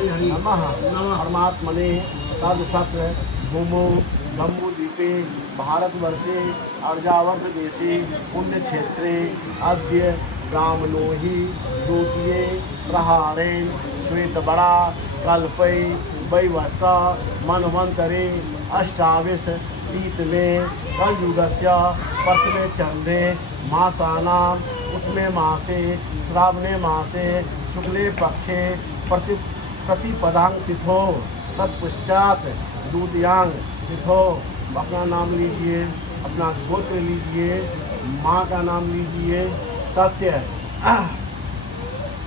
नमः परमात्मने तदसत्र भूमो जम्बूद्वीपे भारतवर्षे अर्जावर्ष देशे पुण्यक्षेत्रे अद्य ब्राह्मणो हि द्वितीये प्रहारे श्वेतबड़ा कल्पै वैवस्ता मनवंतरे अष्टाविश तीतमे कलयुगस्य पश्चिमे चंद्रे मासानाम उत्तमे मासे श्रावणे मासे शुक्ले पक्षे प्रतिपदांग तिथो तत्पश्चात द्वितीयांग तिथो। अपना नाम लीजिए, अपना गोत्र लीजिए, माँ का नाम लीजिए। सत्य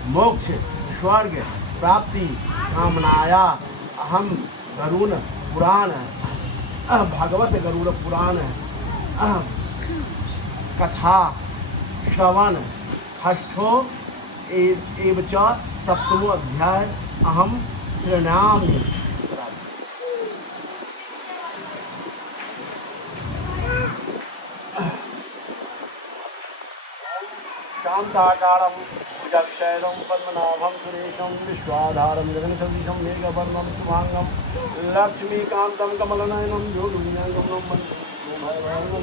मोक्ष स्वर्ग प्राप्ति कामनाया अहम गरुड़ पुराण भागवत गरुड़ पुराण कथा श्रवण षष्ठो एवं सप्तमो अध्याय अहम शृणामि। शांताकारं भुजगशयनं पद्मनाभं सुरेशं विश्वाधारं गगनसदृशं मेघवर्णं शुभांगं लक्ष्मीकान्तं कमलनयनं योगिनीनाथं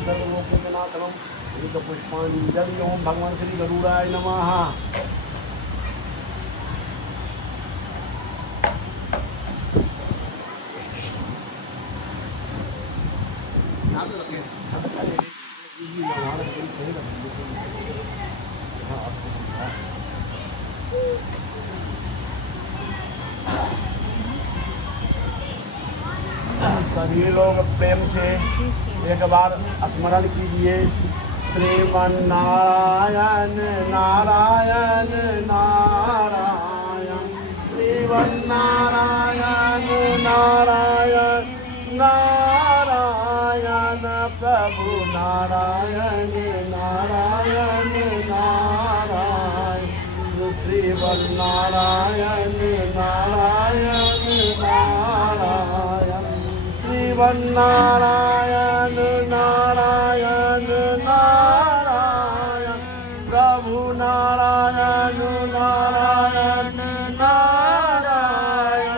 सर्वलोकनाथनं एकपुष्पाञ्जलि। ओं भगवान श्री गरुड़ाय नमः। सभी लोग प्रेम से एक बार स्मरण कीजिए, श्रीमन्नारायण नारायण नारायण, श्रीमन्नारायण नारायण नारायण, प्रभु नारायण नारायण नारायण, श्रीमन्नारायण नारायण नारायण, श्रीमन्नारायण नारायण नारायण, प्रभु नारायण नारायण नारायण,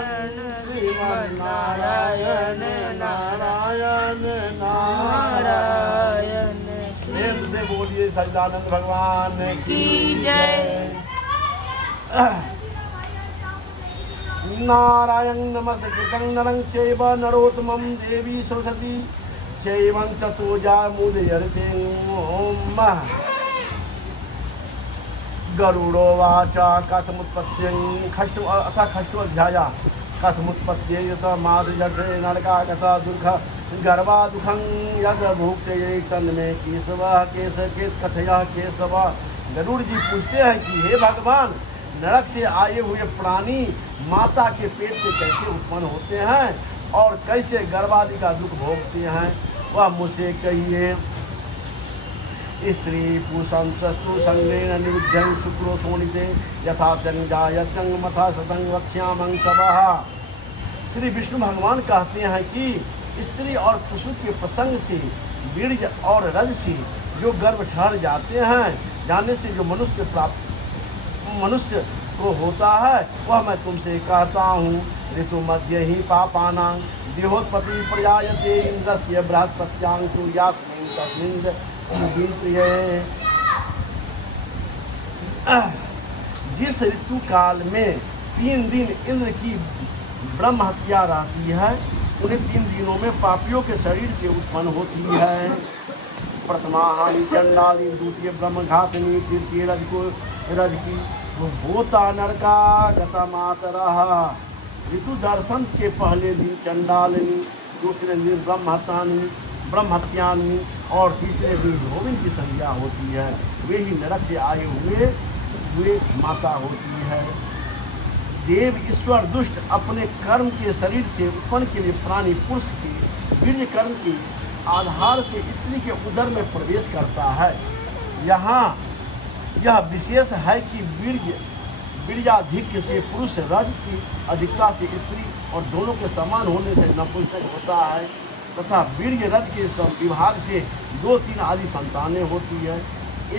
श्रीमन्नारायण नारायण नारायण। प्रेम से बोलिए सच्चिदानंद भगवान की जय। नारायण नमस्कृतं नरं चैव नरोत्तमं देवी सरस्वती चैवं ततो जयमुदीरयते। ओम गरुड़ो वाचा कथमुत्पत्तिं खष्टोऽध्याय कथमुत्पत्त्यै यथा मातृजठरे नरकागता दुःख गर्भा दुःखं यद् भुक्त्यै तन्मे केशवः कथयः केशवः। गरुड़ जी पूछते हैं कि हे भगवान, नरक से आए हुए प्राणी माता के पेट से कैसे उत्पन्न होते हैं और कैसे गर्भादि का दुख भोगते हैं, वह मुझसे कहिए। स्त्री पुरुषंस्तु संग्रेण निरुद्धं शुक्रो शोणिते यथा जंग मथा सतंग वक्ष्यामं सबः। श्री विष्णु भगवान कहते हैं कि स्त्री और पुरुष के प्रसंग से वीर्य और रज से जो गर्भ ठहर जाते हैं, जाने से जो मनुष्य को होता है, वह मैं तुमसे कहता हूँ। ऋतु मध्य ही पापानां देहोत्पत्ति प्रजायते इंद्रस्य बृहस्पत्यां सूर्यास्मिन् तस्मिन् प्रिये। जिस ऋतु काल में 3 दिन इंद्र की ब्रह्म हत्या रहती है, उन्हें 3 दिनों में पापियों के शरीर से उत्पन्न होती है। प्रथमा हानि चंडाली, द्वितीय ब्रह्मघातनी, तृतीय रज की भूता नरका गता मातरः। ऋतु दर्शन के पहले दिन चंडालिनी, दूसरे दिन ब्रह्महत्यानी और तीसरे दिन धोबिन की संज्ञा होती है। वे ही नरक से आए हुए माता होती है। देव ईश्वर दुष्ट अपने कर्म के शरीर से उत्पन्न के लिए प्राणी पुरुष के वीर्य कर्म के आधार से स्त्री के उदर में प्रवेश करता है। यहाँ यह विशेष है कि वीर्याधिक्य से पुरुष, रज की अधिकता से स्त्री और दोनों के समान होने से नपुंसक होता है, तथा वीर्य रज के विभाग से 2-3 आदि संतानें होती है।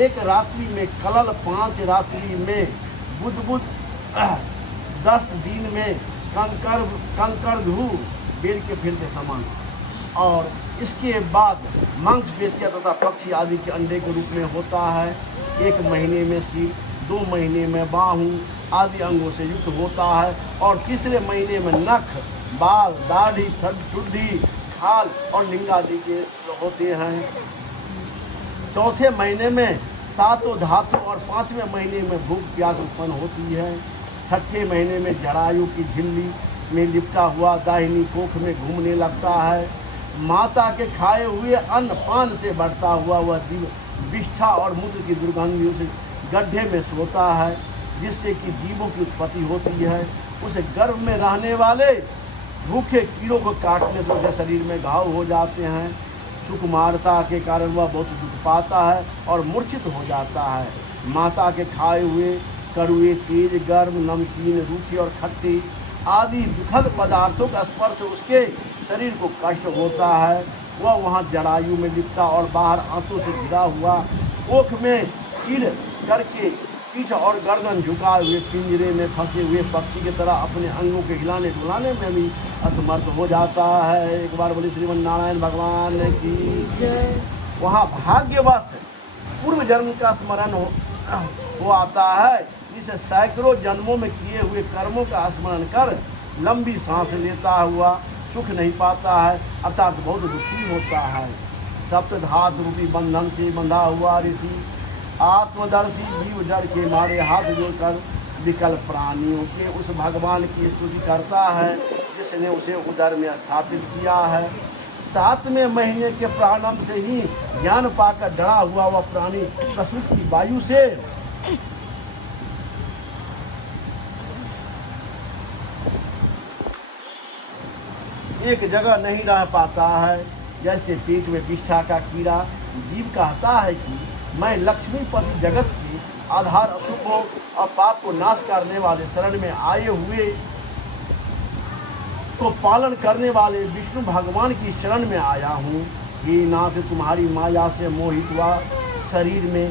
एक रात्रि में कलल, 5 रात्रि में बुध 10 दिन में कंकर धू बेल के फिर के समान। और इसके बाद मांस बेचिया तथा पक्षी आदि के अंडे के रूप में होता है। 1 महीने में सिर, 2 महीने में बाहू आदि अंगों से युक्त होता है और तीसरे महीने में नख, बाल, दाढ़ी, ठुड्डी, खाल और लिंग आदि के होते हैं। चौथे महीने में सातों धातु और 5वें महीने में भूख प्यास उत्पन्न होती है। 6ठे महीने में जरायु की झिल्ली में लिपटा हुआ दाहिनी कोख में घूमने लगता है। माता के खाए हुए अन्न पान से बढ़ता हुआ वह जीव विष्ठा और मूत्र की दुर्गंध उस गड्ढे में सोता है, जिससे कि जीवों की उत्पत्ति होती है। उस गर्भ में रहने वाले भूखे कीड़ों को काटने से उसके शरीर में घाव हो जाते हैं। सुकुमारता के कारण वह बहुत दुख पाता है और मूर्छित हो जाता है। माता के खाए हुए कड़वे, तेज, गर्म, नमकीन, रूखे और खट्टे आदि दुखद पदार्थों का स्पर्श उसके शरीर को कष्ट होता है। वह वहाँ जरायु में लिपटा और बाहर आंतों से घिरा हुआ कोख में सिर करके पीठ और गर्दन झुकाए हुए पिंजरे में फंसे हुए पक्षी की तरह अपने अंगों के हिलाने डुलाने में भी असमर्थ हो जाता है। एक बार बोली श्रीमन नारायण भगवान की जय। वहाँ भाग्यवश पूर्व जन्म का स्मरण हो आता है। इसे सैकड़ों जन्मों में किए हुए कर्मों का स्मरण कर लंबी सांस लेता हुआ सुख नहीं पाता है, अर्थात बहुत दुखी होता है। सप्तधात रूपी बंधन से बंधा हुआ ऋषि आत्मदर्शी जीव जड़ के मारे हाथ जोड़कर विकल प्राणियों के उस भगवान की स्तुति करता है जिसने उसे उदर में स्थापित किया है। 7वें महीने के प्रारंभ से ही ज्ञान पाकर डरा हुआ वह प्राणी प्रसूति की वायु से एक जगह नहीं रह पाता है। जैसे पेट में विष्ठा का कीड़ा जीव कहता है कि मैं लक्ष्मीपति जगत के आधार अशुभों और पाप को नाश करने वाले शरण में आए हुए को पालन करने वाले विष्णु भगवान की शरण में आया हूँ। हे नाथ, तुम्हारी माया से मोहित हुआ शरीर में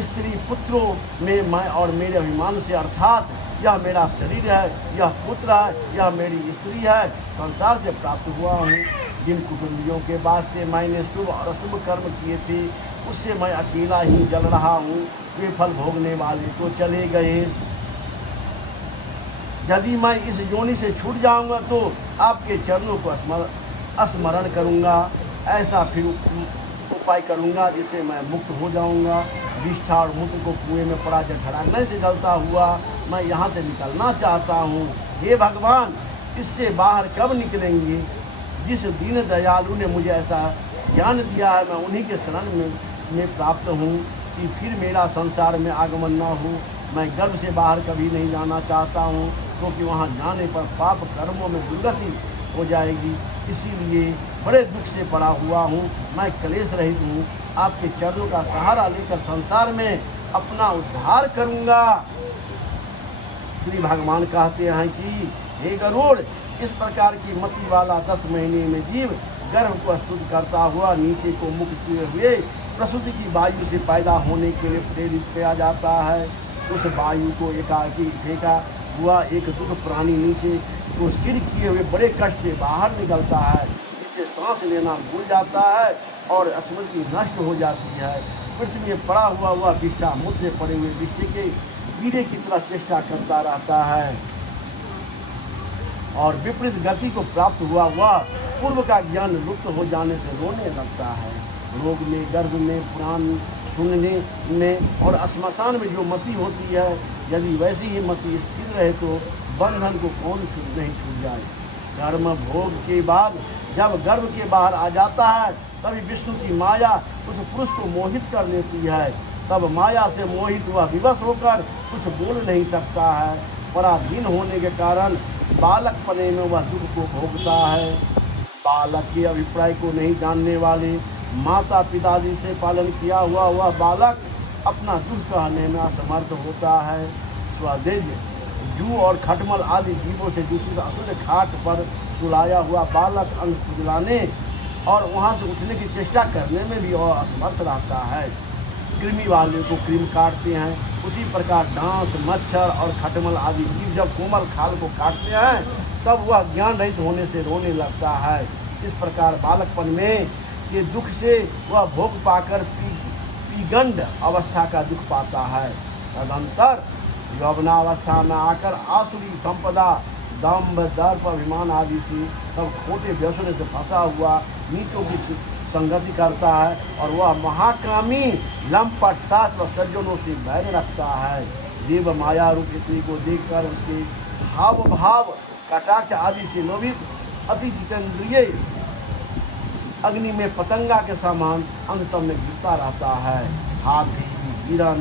स्त्री पुत्रों में मैं और मेरे अभिमान से, अर्थात यह मेरा शरीर है, यह पुत्र है, यह मेरी स्त्री है, संसार से प्राप्त हुआ हूँ। जिन कुटुंबियों के वास्ते मैंने शुभ और अशुभ कर्म किए थे उससे मैं अकेला ही जल रहा हूँ। वे फल भोगने वाले तो चले गए। यदि मैं इस योनि से छूट जाऊंगा तो आपके चरणों को स्मरण करूंगा। ऐसा फिर उपाय करूंगा जिससे मैं मुक्त हो जाऊंगा। विष्ठा और मूत्र को कुएं में पड़ा झटकने से जलता हुआ मैं यहाँ से निकलना चाहता हूँ। हे भगवान, इससे बाहर कब निकलेंगे? जिस दीन दयालु ने मुझे ऐसा ज्ञान दिया है, मैं उन्हीं के शरण में प्राप्त हूँ कि फिर मेरा संसार में आगमन न हो। मैं गर्भ से बाहर कभी नहीं जाना चाहता हूँ, क्योंकि वहाँ जाने पर पाप कर्मों में दुर्गति हो जाएगी। इसीलिए बड़े दुख से पड़ा हुआ हूँ। मैं क्लेश रहित हूँ। आपके चरणों का सहारा लेकर संसार में अपना उद्धार करूँगा। श्री भगवान कहते हैं कि हे गरुड़, इस प्रकार की मति वाला 10 महीने में जीव गर्भ को स्तुति करता हुआ नीचे को मुख किए हुए प्रसूति की वायु से पैदा होने के लिए प्रेरित किया जाता है। उस वायु को एकाएकी फेंका हुआ एक दुख प्राणी नीचे को स्थिर किए हुए बड़े कष्ट से बाहर निकलता है, जिससे सांस लेना भूल जाता है और स्मृति नष्ट हो जाती है। पृथ्वी में पड़ा हुआ वह विष्ठा मुझ से पड़े हुए विष्ठे के कीड़े की तरह चेष्टा करता रहता है और विपरीत गति को प्राप्त हुआ वह पूर्व का ज्ञान लुप्त हो जाने से रोने लगता है। रोग में, गर्भ में, पुराण सुनने में और श्मशान में जो मति होती है, यदि वैसी ही मति स्थिर रहे तो बंधन को कौन नहीं छूट जाए। कर्म भोग के बाद जब गर्भ के बाहर आ जाता है तभी विष्णु की माया उस पुरुष को मोहित कर लेती है। तब माया से मोहित हुआ विवश होकर कुछ बोल नहीं सकता है। पराधीन होने के कारण बालकपने में वह दुख को भोगता है। बालक के अभिप्राय को नहीं जानने वाले माता पिताजी से पालन किया हुआ वह बालक अपना दुख कहने में असमर्थ होता है। स्वदेज जू और खटमल आदि जीवों से दूसरी अशुद्ध खाट पर सुलाया हुआ बालक अंग खुजलाने और वहाँ से उठने की चेष्टा करने में भी और असमर्थ रहता है। कृमि वाले को कृमि काटते हैं, उसी प्रकार डांस, मच्छर और खटमल आदि जीव जब कोमल खाल को काटते हैं तब वह ज्ञान रहित होने से रोने लगता है। इस प्रकार बालकपन में के दुख से वह भोग पाकर पीगंड अवस्था का दुख पाता है। तदंतर यौवनावस्था में आकर आसुरी संपदा, दम्भ, दर्प, अभिमान आदि से सब खोटे व्यसनों से फंसा हुआ नीचों की संगति करता है और वह महाकामी लंपट शास्त्र सज्जनों से बैर रखता है। देव माया रूप स्त्री को देखकर उसके हाव भाव, कटाक्ष आदि से लोभित अति जितेंद्रिय अग्नि में पतंगा के समान अंतम में गिरता रहता है। हाथी, हिरण,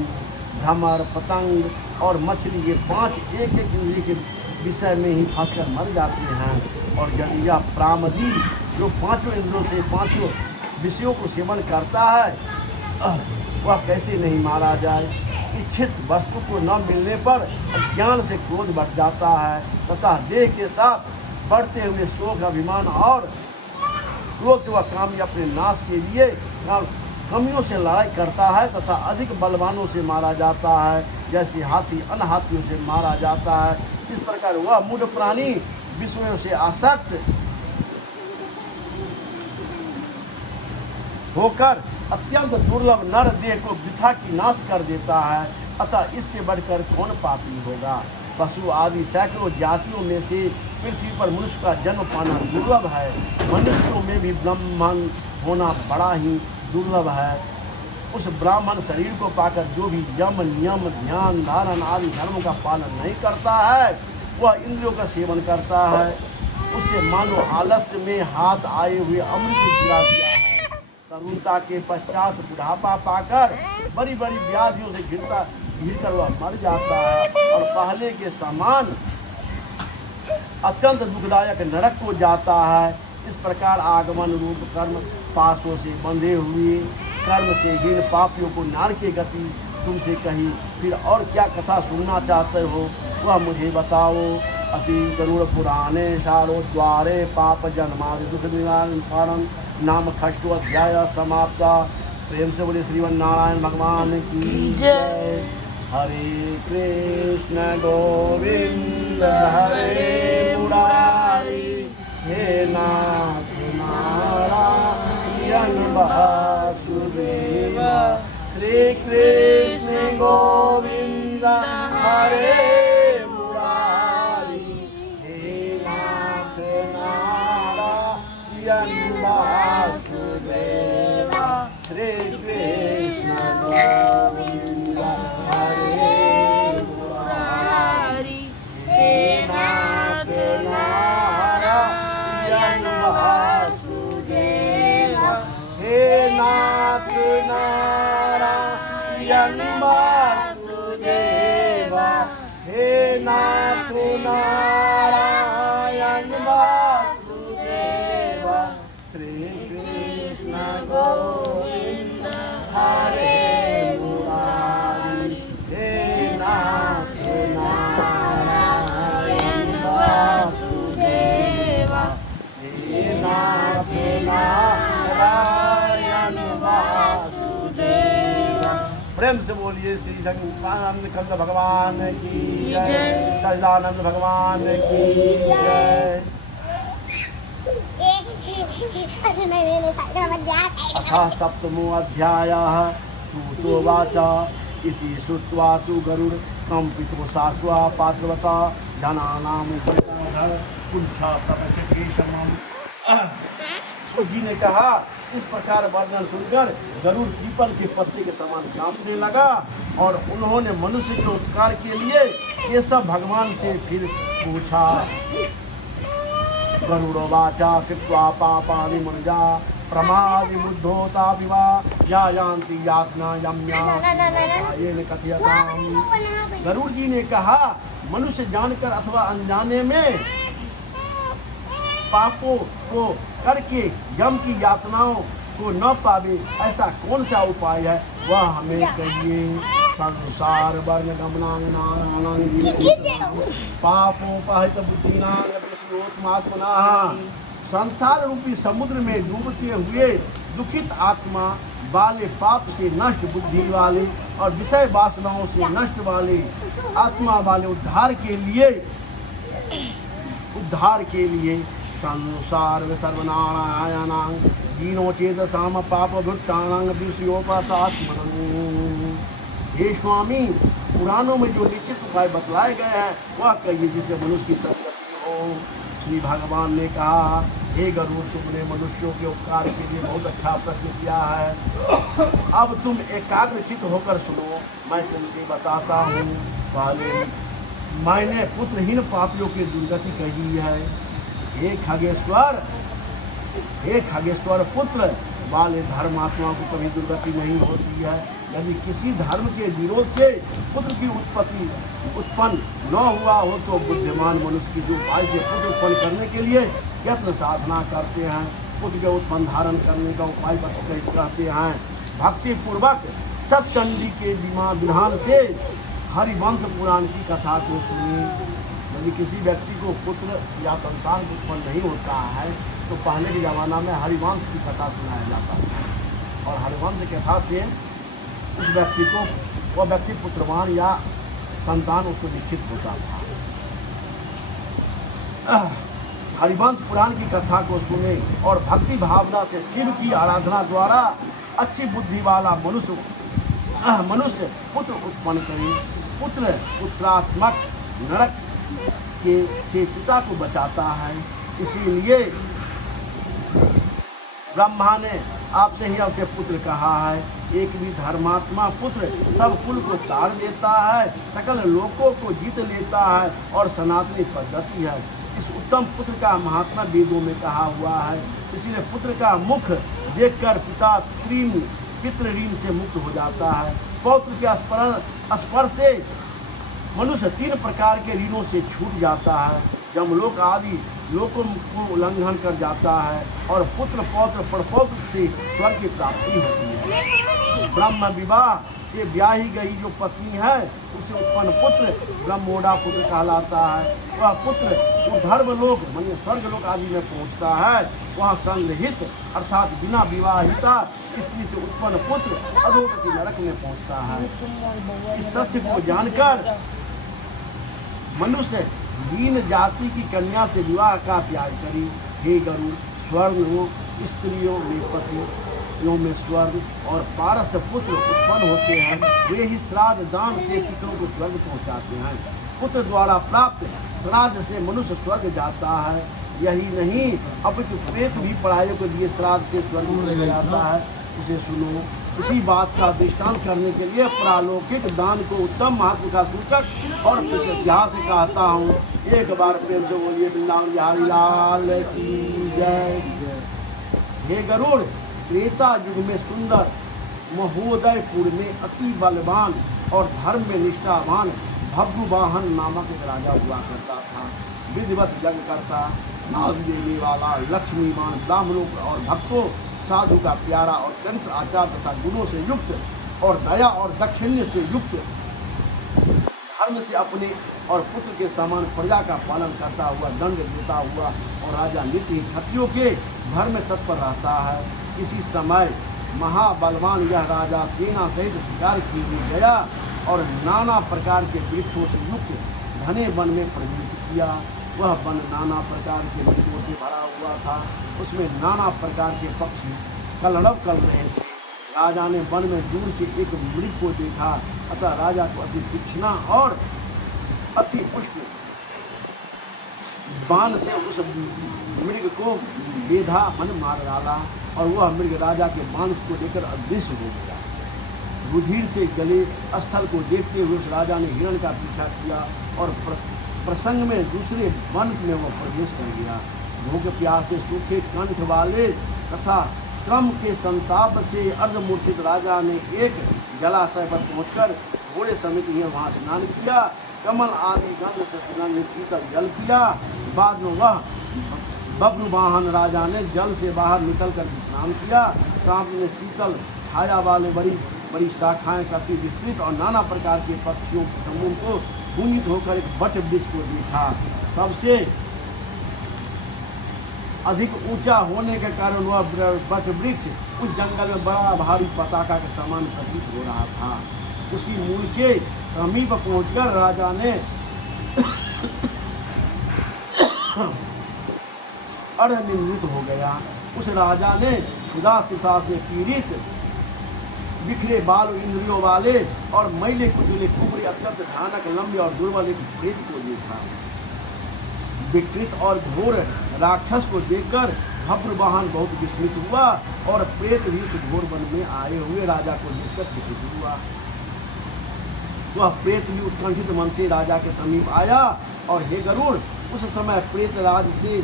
भ्रमर, पतंग और मछली ये 5 एक एक इंद्रिय के विषय में ही फंसकर मर जाते हैं। और यदि यह प्रामदी जो 5 इंद्रियों से 5 विषयों को सेवन करता है वह कैसे नहीं मारा जाए। इच्छित वस्तु को न मिलने पर अज्ञान से क्रोध बढ़ जाता है तथा देह के साथ बढ़ते हुए शोक, अभिमान और क्रोध से वह कामी अपने नाश के लिए कमियों से लड़ाई करता है तथा अधिक बलवानों से मारा जाता है, जैसे हाथी अन्य हाथियों से मारा जाता है। इस प्रकार वह मूढ़ प्राणी विषयों से आसक्त होकर अत्यंत दुर्लभ नर देह को वृथा की नाश कर देता है। अतः इससे बढ़कर कौन पापी होगा। पशु आदि सैकड़ों जातियों में से पृथ्वी पर मनुष्य का जन्म पाना दुर्लभ है। मनुष्यों में भी ब्राह्मण होना बड़ा ही दुर्लभ है। उस ब्राह्मण शरीर को पाकर जो भी यम, नियम, ध्यान, धारण आदि धर्मों का पालन नहीं करता है वह इंद्रियों का सेवन करता है। उससे मानो आलस्य में हाथ आए हुए अमृत की पिला दिया है। तरुणता के पश्चात बुढ़ापा पाकर बड़ी बड़ी व्याधियों से घिरकर वह मर जाता है और पहले के समान अत्यंत दुखदायक नरक को जाता है। इस प्रकार आगमन रूप कर्म पाशों से बंधे हुए कर्म से हीन पापियों को नार की गति तुमसे कही, फिर और क्या कथा सुनना चाहते हो वह मुझे बताओ। अति गरुड़ पुराणे सारो द्वारे पाप जन्मादि दुख निवारण नाम खष्टो अध्याय समाप्ता। प्रेम से बोले श्रीमन नारायण भगवान की जय। हरे कृष्ण गोविंद हरे मुरारी, हे नाथ नारायण वासुदेव। श्री कृष्ण गोविंद हरे मुरारी, हे नाथ नारायण वासुदेव। श्री कृष्ण गोविंद हरे मुरारी, हे नाथ नारायण वासुदेव। हे नाथ नारायण वासुदेव। हे नाथ नारायण वासुदेव। श्री कृष्ण गोविंद हरे मुरारी, हे नाथ नारायण वासुदेव। हे नाथ नारायण वासुदेव। प्रेम से बोलिए श्री सच्चिदानंद कंद भगवान की जय, सच्चिदानंद भगवान की जय। अथ सप्तमो अध्यायः सूतोवाच इति श्रुत्वा तु गरुड़ कंपितो साश्वा पात्रवता जनानां जी ने कहा। इस प्रकार वर्णन सुनकर गरुड़ पीपल के पत्ते के समान कांपने लगा और उन्होंने मनुष्य के उपकार के लिए ये सब भगवान से फिर पूछा। गरुड़ोवाचा कृत्वा पापानि मुनिजा प्रमादि मुद्धोता विवा या यान्ति यातना यम्या येन कथयताम्। गरुड़ जी ने कहा, मनुष्य जानकर अथवा अनजाने में पापों को करके यम की यातनाओं को न पावे ऐसा कौन सा उपाय है वह हमें कहिए। संसार वर्ण गमनांग पापोपहित बुद्धिनांग संसार रूपी समुद्र में डूबते हुए दुखित आत्मा वाले, पाप से नष्ट बुद्धि वाले और विषय वासनाओं से नष्ट वाले, आत्मा वाले उद्धार के लिए संसार सर्वनारायणां दीनो चेतसाम पाप भुट्टानां विषयोपातात्मनं। हे स्वामी, पुराणों में जो निश्चित उपाय बतलाए गए हैं वह कहिए जिससे मनुष्य की सदगति हो। श्री भगवान ने कहा, हे गरुड़, तुमने मनुष्यों के उपकार के लिए बहुत अच्छा प्रश्न किया है। अब तुम एकाग्रचित होकर सुनो, मैं तुमसे बताता हूँ। पहले मैंने पुत्रहीन पापियों की दुर्गति कही है। हे खगेश्वर, पुत्र वाले धर्मात्मा को कभी दुर्गति नहीं होती है। यदि किसी धर्म के विरोध से पुत्र की उत्पन्न न हुआ हो तो बुद्धिमान मनुष्य की जो उपाय से पुत्र उत्पन्न करने के लिए यत्न साधना करते हैं, पुत्र के उत्पन्न धारण करने का उपाय कहते हैं। भक्ति पूर्वक सतचंडी के विधान से हरिवंश पुराण की कथा को सुनिए। यदि किसी व्यक्ति को पुत्र या संतान उत्पन्न नहीं होता है तो पहले के ज़माना में हरिवंश की कथा सुनाया जाता था, और हरिवंश कथा से उस व्यक्ति को, वह व्यक्ति पुत्रवान या संतान उसको निश्चित होता था। हरिवंश पुराण की कथा को सुने और भक्ति भावना से शिव की आराधना द्वारा अच्छी बुद्धि वाला मनुष्य पुत्र उत्पन्न करे। पुत्र पुत्रात्मक नरक से पिता को बचाता है। इसीलिए ब्रह्मा ने आपने ही उसे पुत्र कहा है। एक भी धर्मात्मा पुत्र सब कुल को ताड़ देता है, सकल लोकों को जीत लेता है और सनातनी पद्धति है। इस उत्तम पुत्र का महात्मा वेदों में कहा हुआ है। इसीलिए पुत्र का मुख देखकर पिता पितृ ऋण से मुक्त हो जाता है। पौत्र के स्पर्श से मनुष्य 3 प्रकार के ऋणों से छूट जाता है। जमलोक आदि लोकों को उल्लंघन कर जाता है और पुत्र पौत्र प्रपौत्र से स्वर्ग की प्राप्ति होती है। ब्रह्म विवाह से ब्याही गई जो पत्नी है उसे उत्पन्न पुत्र ब्रह्मोड़ा पुत्र कहलाता है। वह पुत्र जो धर्मलोक माने स्वर्गलोक आदि में पहुंचता है, वहाँ संग्रहित अर्थात बिना विवाहिता स्त्री से उत्पन्न पुत्र अधोगति नरक में पहुंचता है। इस तथ्य को जानकर मनुष्य दीन जाति की कन्या से विवाह का त्याग करी। हे गरुड़, स्वर्ण स्त्रियों में पतियों में स्वर्ग और पारस पुत्र उत्पन्न होते हैं। वे ही श्राद्ध दान से पितरों को स्वर्ग पहुंचाते हैं। पुत्र द्वारा प्राप्त श्राद्ध से मनुष्य स्वर्ग जाता है। यही नहीं, अपितु प्रेत भी पढ़ाइयों के लिए श्राद्ध से स्वर्ग में जाता है। इसे सुनो। इसी बात का दृष्टांत करने के लिए प्रालौकिक दान को उत्तम महत्व का सूचक और इतिहास कहता हूँ। एक बार प्रेम से बोलिए वृंदावन बिहारी लाल की जय। हे गरुड़, त्रेता युग में सुंदर महोदयपुर में अति बलवान और धर्म में निष्ठावान भगुवाहन नामक एक राजा हुआ करता था। विधिवत यज्ञ करता, नाग देने वाला, लक्ष्मीवान, ब्राह्मणों और भक्तों, साधु का प्यारा और चरित्र आचार तथा गुणों से युक्त और दया और दक्षिण्य से युक्त, धर्म से अपने और पुत्र के समान प्रजा का पालन करता हुआ, दंड देता हुआ और राजा नित्य ही क्षत्रियों के धर्म में तत्पर रहता है। इसी समय महाबलवान यह राजा सेना सहित शिकार के लिए गया और नाना प्रकार के वृक्षों से युक्त घने वन में प्रवेश किया। वह वन नाना प्रकार के वृक्षों से भरा हुआ था। उसमें नाना प्रकार के पक्षी कलरव कर रहे थे। राजा ने वन में दूर से एक मृग को देखा, अतः राजा को अति तीक्ष्ण और अति पुष्ट बाण से उस मृग को बेधा मन मार डाला और वह मृग राजा के बाण को लेकर अदृश्य हो गया। रुधिर से गले स्थल को देखते हुए उस राजा ने हिरण का पीछा किया और प्रसंग में दूसरे वन में वह प्रवेश कर गया। भूख प्यास से सूखे कंठ वाले तथा श्रम के संताप से अर्धमूर्छित राजा ने एक जलाशय पर पहुंचकर घोड़े समेत ही वहाँ स्नान किया। कमल आदि गंध से सुगंधित शीतल जल पिया। बाद में वह बब्रुवाहन राजा ने जल से बाहर निकलकर विश्राम किया। सामने शीतल छाया वाले बड़ी बड़ी शाखाएं काफी विस्तृत और नाना प्रकार के पक्षियों के समूह को गुंजित होकर एक बट वृक्ष को देखा। सबसे अधिक ऊंचा होने के कारण वह वट वृक्ष उस जंगल में बड़ा भारी पताका के समान प्रतीत हो रहा था। उसी मूल के समीप पहुंचकर राजा ने अर्धनिंदित हो गया। उस राजा ने खुदा पिशाच से पीड़ित, बिखरे बाल इंद्रियों वाले और मैले कुचले कुबरे अत्यंत भयानक लंबे और दुर्बल एक प्रेत को देखा। विकृत और घोर राक्षस को देखकर भव्र वाहन बहुत विस्मित हुआ और प्रेत भी उस घोर वन में आए हुए राजा को देखकर विस्मित हुआ। वह प्रेत भी उत्कंठित मन से राजा के समीप आया और हे गरुड़, उस समय प्रेत राज से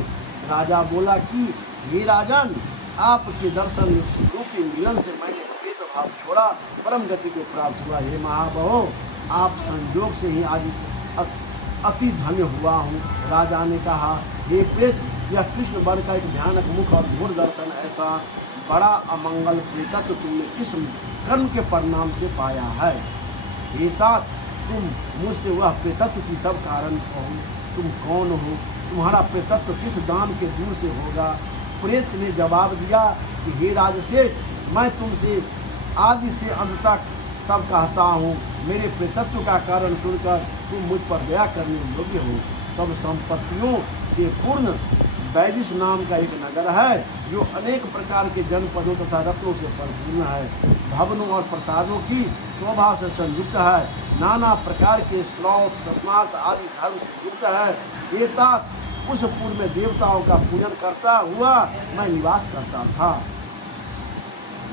राजा बोला कि हे राजन, आपके दर्शन रूपी मिलन से मैंने प्रेत भाव छोड़ा, परम गति को प्राप्त हुआ। हे महाबहो, आप संयोग से ही आज अति धन्य हुआ हूँ। राजा ने कहा, हे प्रेत, यह कृष्ण वन का एक भयानक मुख और घोर दर्शन, ऐसा बड़ा अमंगल प्रेतत्व तुमने किस कर्म के परिणाम से पाया है? हे तात, तुम मुझसे वह प्रेतत्व की सब कारण कहो। तुम कौन हो? तुम्हारा प्रेतत्व किस दान के दूर से होगा? प्रेत ने जवाब दिया कि हे राजश्रेष्ठ, मैं तुमसे आदि से अंत तक सब कहता हूँ। मेरे प्रेतत्व का कारण सुनकर तुम मुझ पर दया करने योग्य हो। तब संपत्तियों से पूर्ण वैदिश नाम का एक नगर है, जो अनेक प्रकार के जनपदों तथा रत्नों से परिपूर्ण है, भवनों और प्रसादों की शोभा से संयुक्त है, नाना प्रकार के श्लोक स्मार्थ आदि धर्म से युक्त है। ये तात, उस पूर्व में देवताओं का पूजन करता हुआ मैं निवास करता था।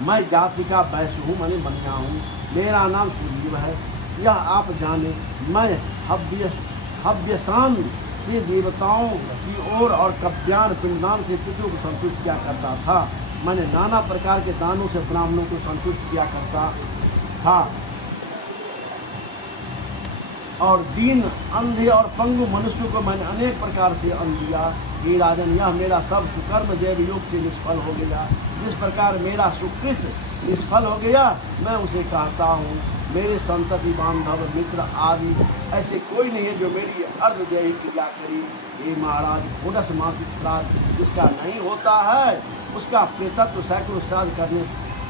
मैं जाति का वैश्य हूँ, माने बनिया हूँ। मेरा नाम सुजीव है, यह आप जाने। मैं हव्यसान से देवताओं की ओर और कव्यान पिंडदान से पितरों को संतुष्ट किया करता था। मैंने नाना प्रकार के दानों से ब्राह्मणों को संतुष्ट किया करता था और दीन, अंधे और पंगु मनुष्यों को मैंने अनेक प्रकार से अन्न दिया। हे राजन, यह मेरा सब सुकर्म जैव योग से निष्फल हो गया। जिस प्रकार मेरा सुकृत निष्फल हो गया, मैं उसे कहता हूँ। मेरे संतति बांधव मित्र आदि ऐसे कोई नहीं है जो मेरी अर्धदेही क्रिया करी। हे महाराज, षोडश मासिक श्राद्ध जिसका नहीं होता है, उसका प्रेतत्व सैकड़ों श्राद्ध करने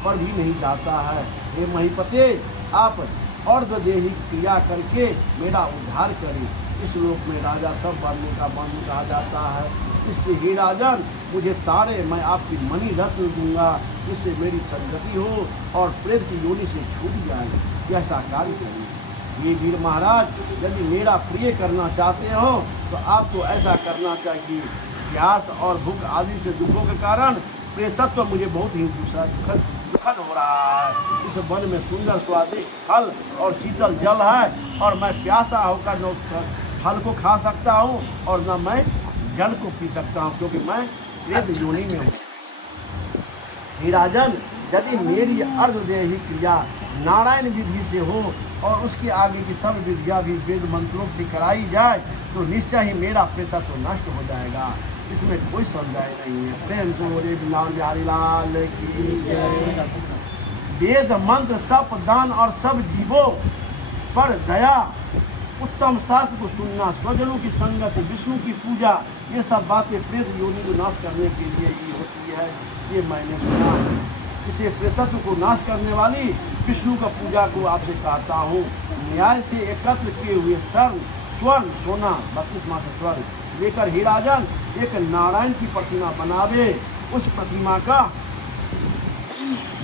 पर भी नहीं जाता है। हे महीपते, आप अर्धदेही क्रिया करके मेरा उद्धार करें। इस लोक में राजा सब बनने का बंधु कहा जाता है। इससे हे राजन, मुझे तारे, मैं आपकी मणि रत्न दूंगा, जिससे मेरी संगति हो और प्रेत की योनि से छूट जाए। ऐसा कार्य करें। ये वीर महाराज, यदि मेरा प्रिय करना चाहते हो तो आपको ऐसा करना चाहिए। प्यास और भूख आदि से दुखों के कारण प्रेतत्व मुझे बहुत ही दुखद हो रहा है। इस वन में सुंदर स्वादिष्ट फल और शीतल जल है और मैं प्यासा होकर न फल को खा सकता हूँ और न मैं जल को पी सकता हूँ, क्योंकि मैं प्रेत योनि में हूँ। हे राजन, यदि मेरी अर्धदेही क्रिया नारायण विधि से हो और उसके आगे की सब विधियाँ भी वेद मंत्रों से कराई जाए तो निश्चय ही मेरा प्रेतत्व नष्ट हो जाएगा। इसमें कोई संदेह नहीं है। प्रेम से बोले बिहारी लाल की जय। वेद मंत्र, तप, दान और सब जीवों पर दया, उत्तम शास्त्र को सुनना, स्वजनों की संगत, विष्णु की पूजा, ये सब बातें प्रेत योनि को नाश करने के लिए ही होती है। ये मैंने सुना। इसे प्रेतत्व को नाश करने वाली विष्णु का पूजा को आपसे कहता हूँ। न्याय से एकत्र किए हुए स्वर्ण, सोना, 32 मास स्वर्ण लेकर हे राजन एक नारायण की प्रतिमा बनावे। उस प्रतिमा का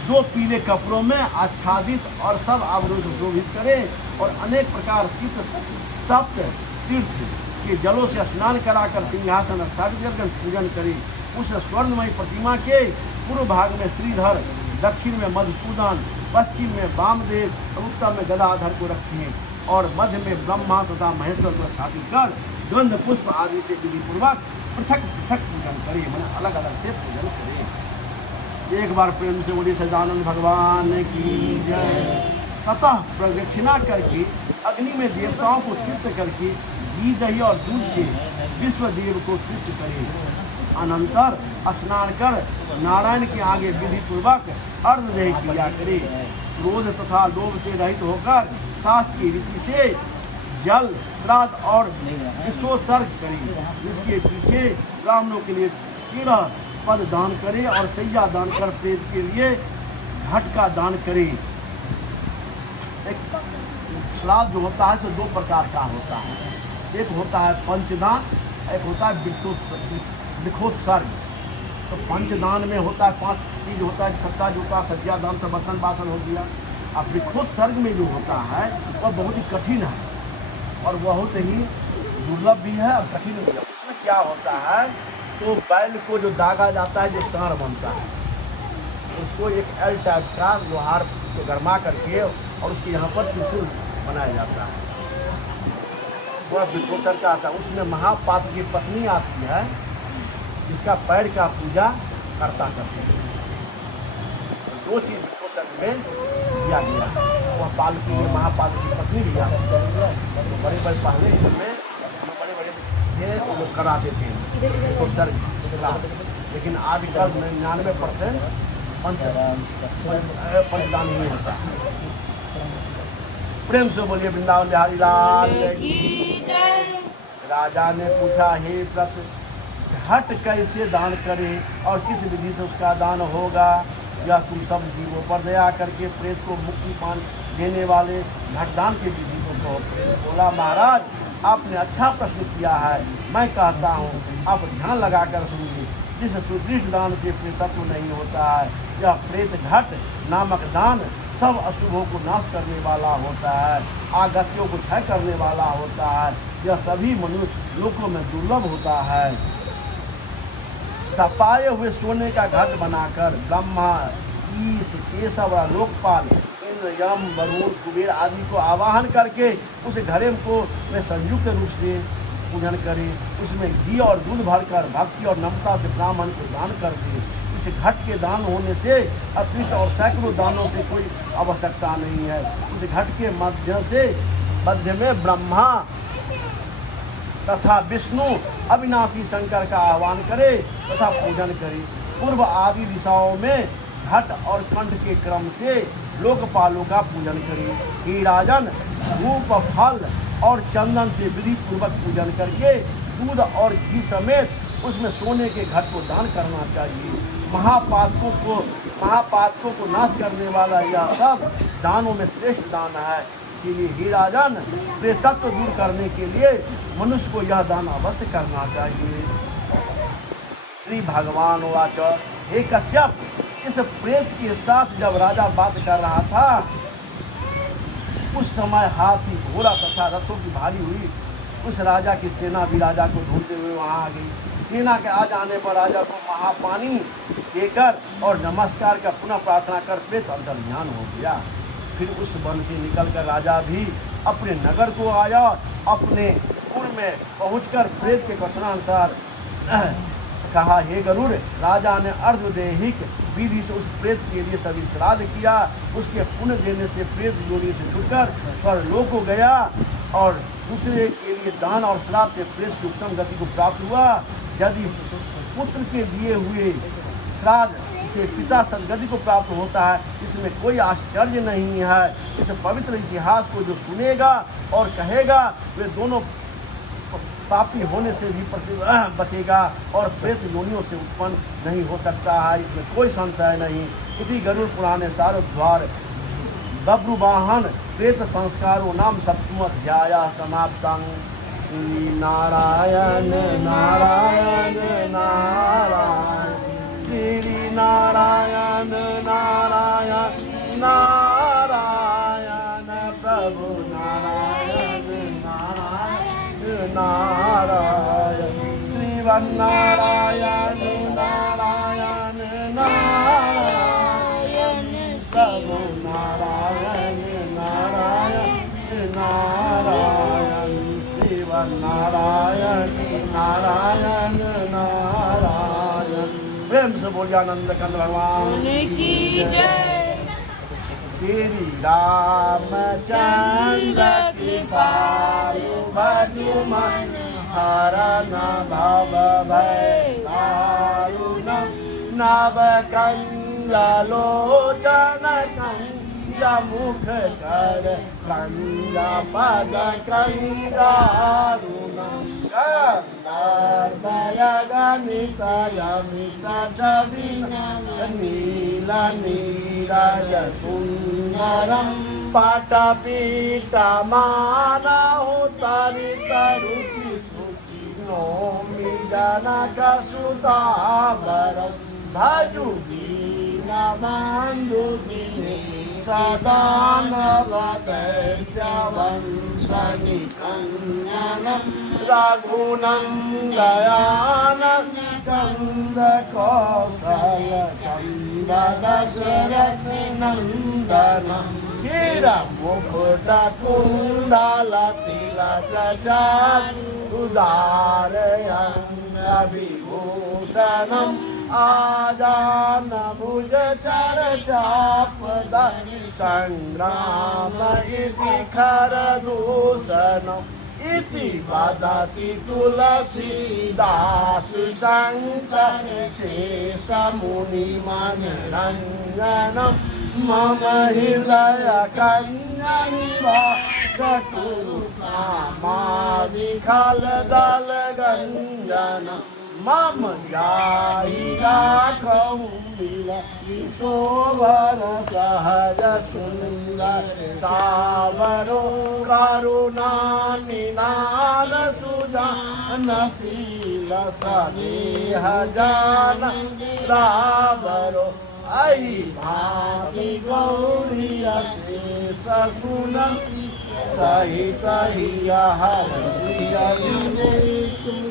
2 पीले कपड़ों में आच्छादित और सब आभूषण से शोभित करे और अनेक प्रकार सप्त तीर्थ के जलों से स्नान कराकर सिंहासन स्थापित कर पूजन करे। उस स्वर्णमयी प्रतिमा के पूर्व भाग में श्रीधर, दक्षिण में मधुसूदन, पश्चिम में वामदेव और उत्तर में गदाधर को रखिए और मध्य में ब्रह्मा तथा महेश्वर को स्थापित कर गंध पुष्प आदि से विधि पूर्वक पृथक पृथक पूजन करे, मैंने अलग अलग से पूजन करे। एक बार प्रेम से बोलिए सदानंद भगवान की जय। ततः प्रदक्षिणा करके अग्नि में देवताओं को तृप्त करके घी, दही और दूध से विश्वदेव को तृप्त करे। अनंतर स्नान कर नारायण के आगे विधि पूर्वक अर्धदेही क्रिया करे। क्रोध तथा लोभ से रहित होकर शास्त्र की रीति से जल, श्राद्ध और विश्वोत्सर्ग करे। जिसके पीछे ब्राह्मणों के लिए कीड़ा पद दान करे और सैया दान कर प्रेत के लिए घट का दान करे। एक श्राद्ध जो होता है तो दो प्रकार का होता है, एक होता है पंचदान, एक होता है वृक्षोत्सर्ग। तो पंचदान में होता है 5 चीज होता है, छत्ता जूता सज्जा दान से बर्तन बासन हो गया। अब वृक्षोत्सर्ग में जो होता है वह बहुत ही कठिन है और बहुत ही दुर्लभ भी है और कठिन भी है। उसमें क्या होता है, तो बैल को जो दागा जाता है, जो सांड बनता है, उसको एक एल टाइप का लोहार को गरमा करके और उसके यहाँ पर त्रिशूल बनाया जाता है, वह वृक्षोत्सर्ग का आता है। उसमें महापात्र की पत्नी आती है जिसका पैर का पूजा करते हैं। दो चीज वृक्षोत्सर्ग में दिया गया है, वह पालकी महापात्र की पत्नी भी आती है। तो बड़े बड़े पहले इसमें बड़े बड़े थे तो लोग कराते थे वृक्षोत्सर्ग, लेकिन आजकल 99% पंचदान ही होता है। प्रेम से बोलिए वृंदावन बिहारी लाल की जय। राजा ने पूछा, हे प्रत घट कैसे दान करे और किस विधि से उसका दान होगा? या तुम सब जीवों पर दया करके प्रेत को मुक्ति पान देने वाले घटदान की विधि को कहो। प्रेत बोला, महाराज आपने अच्छा प्रश्न किया है, मैं कहता हूँ आप ध्यान लगाकर सुनिए। जिस सुदृढ़ दान से प्रेतत्व नहीं होता है, यह प्रेत घट नामक दान सब अशुभों को नाश करने वाला होता है, आगत्यों को क्षय करने वाला होता है। यह सभी मनुष्य लोकों में दुर्लभ होता है। तपाए हुए सोने का घट बनाकर ब्रह्मा, ईश, केशव, लोकपाल, इंद्र, यम, वरुण, कुबेर आदि को आवाहन करके उस घड़े को में संयुक्त रूप से पूजन करे। उसमें घी और दूध भरकर भक्ति और नम्रता से ब्राह्मण को दान कर दे। इस घट के दान होने से अतिरिक्त और सैकड़ों दानों से कोई आवश्यकता नहीं है। उस घट के मध्य में ब्रह्मा तथा विष्णु अविनाशी शंकर का आह्वान करे तथा पूजन करे। पूर्व आदि दिशाओं में घट और कंठ के क्रम से लोकपालों का पूजन करे। हे राजन, धूप, फल और चंदन से विधि पूर्वक पूजन करके दूध और घी समेत उसमें सोने के घट को दान करना चाहिए। महापातकों को नाश करने वाला यह सब दानों में श्रेष्ठ दान है। इसीलिए हे राजन, प्रेतत्व दूर करने के लिए मनुष्य को यह दान अवश्य करना चाहिए। श्री भगवान वाच, हे कश्यप, इस प्रेत के साथ जब राजा बात कर रहा था उस समय हाथी, घोड़ा तथा रथों की भारी हुई। उस राजा की सेना भी राजा को ढूंढते हुए वहां आ गई। सेना के आ जाने पर राजा को महापानी देकर और नमस्कार कर पुनः प्रार्थना कर प्रेत अंतर्ध्यान हो गया। फिर उस वन से निकलकर राजा भी अपने नगर को आया। अपने पुर में पहुंचकर प्रेत के कथनानुसार कहा, हे गरुड़, राजा ने अर्धदैहिक विधि से उस प्रेत के लिए सभी श्राद्ध किया। उसके पुण्य देने से प्रेत योनि से छुटकर स्वर्गलोक को गया और दूसरे के लिए दान और श्राद्ध से प्रेत की उत्तम गति को प्राप्त हुआ। यदि पुत्र के दिए हुए श्राद्ध से पिता सदगति को प्राप्त होता है, इसमें कोई आश्चर्य नहीं है। इस पवित्र इतिहास को जो सुनेगा और कहेगा वे दोनों पापी होने से भी बचेगा और प्रेत योनियों से उत्पन्न नहीं हो सकता है, इसमें कोई संशय नहीं। इसी गरुड़ पुराणे सारद्वार बब्रुवाहन प्रेत संस्कारो नाम सप्तम अध्याय समाप्तं। श्री नारायण नारायण नारायण, श्री नारायण नारायण नारायण, प्रभु नारायण नारायण नारायण, श्रीवन्नारायण नारायण नारायण, प्रभु नारायण नारायण नारायण, श्रीवन्नारायण नारायण नारायण। प्रेम से बोलिए आनंद कंद भगवान की जय। श्री रामचंद्र कृपालु भजु मन हरन भव भय दारुण, नव कंज लोचन कंज मुख कर कंज पद कंजारुण, कंदर्प नीलनीरजसुन्दरं पाटपीठमानहुतरितरुचिसुखिनोमि जनकसुतावरं भजुदीनबन्धुदिने सदा नवदैत्यवंशनिकन्दनं रघुनन्दयानन्दकौसलचन्ददशरथनन्दनं शिरमुकुटकुण्डलतिलकचारुदारयन्नविभूषणम् आजानभुजचरचापदरि सङ्ग्राम इति खरदूषणम् इति वदति तुलसीदास शङ्कर शेषमुनिमनरञ्जनं मम हृदय कन्यनिवासकुरु कामादिखलदलगञ्जनं मम जाहि राखौ शोभन सहज सुन्दर सावरो करुणानिधान सुजानशील सदेह जान रावरो अयि भाति गौरी शेष गुण सहित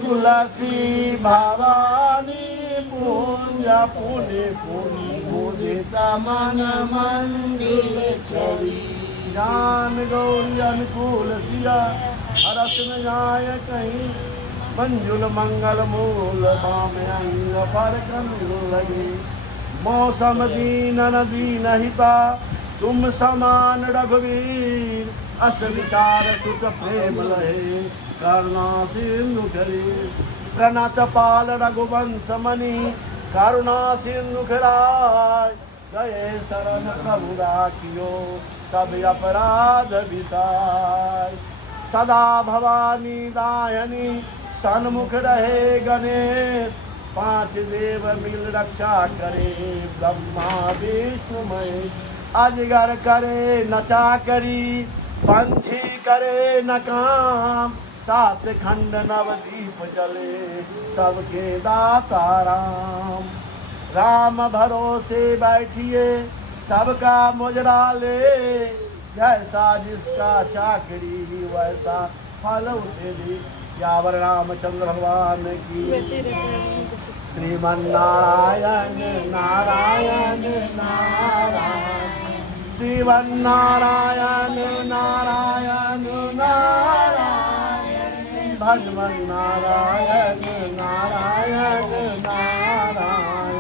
तुलसी भवानी पूंज पुनि पुनि मुदित मन मंदिर छवि जान गौरी अनुकूल सिया हरस न जाय कहीं मंजुल मंगल मूल बाम अंग पर कंद लगे मौसम दीन दीन हिता तुम समान रघुवीर अस विचार सुत प्रेम लहे करुणा सिंधु करे प्रणत पाल रघुवंश मणि करुणा सिंधु खराय गए शरण प्रभु राखियो सब अपराध विसाय सदा भवानी दायनी सन्मुख रहे गणेश पांच देव मिल रक्षा करे ब्रह्मा विष्णु महेश अजगर करे नचा करी पंछी करे न काम सात खंड नवदीप जले सबके दाता राम राम भरोसे बैठिए सबका मुजरा ले जैसा जिसका चाकरी वैसा फल उसे दे यावर रामचंद्र भगवान की श्रीमन्नारायण नारायण नारायण श्रीमन्नारायण नारायण नारायण भगवन नारायण नारायण नारायण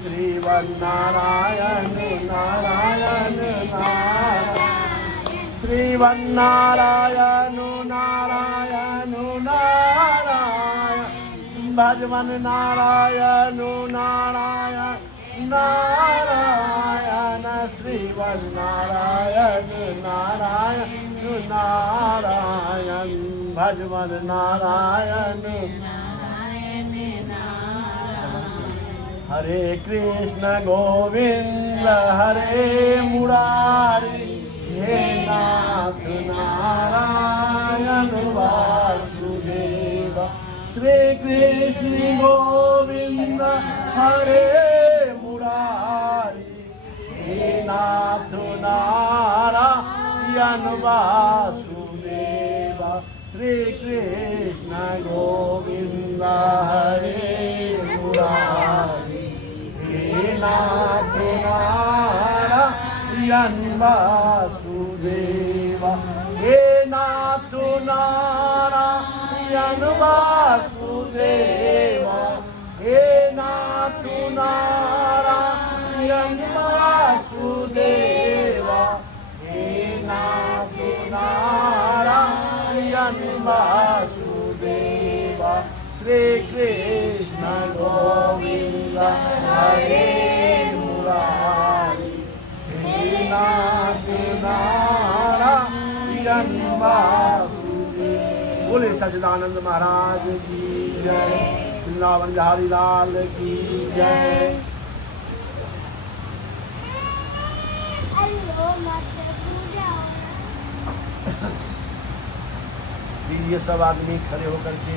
श्रीमन्नारायण नारायण नारायण श्रीमन्नारायण नारायण नारायण भगवन नारायण नारायण नारायण श्रीमन्नारायण नारायण नारायण भगवन नारायण हरे कृष्ण गोविंद हरे मुरारी हे नाथ नारायण वासुदेव श्री कृष्ण गोविंद हरे मुरारी हे नाथ नारायण वासुदेव श्री कृष्ण गोविंद हरे मुरारी हे नाथ नारायण वासुदेव हे नाथ नारायण वासुदेव हे नाथ नारायण वासुदेव हे नाथ नारायण वासुदेव श्री कृष्ण गोविंद हरे मुरारी हे नाथ नारायण वासुदेव। बोले सच्चिदानंद महाराज की जय। वृंदावन बिहारी लाल की जय। ये सब आदमी खड़े होकर के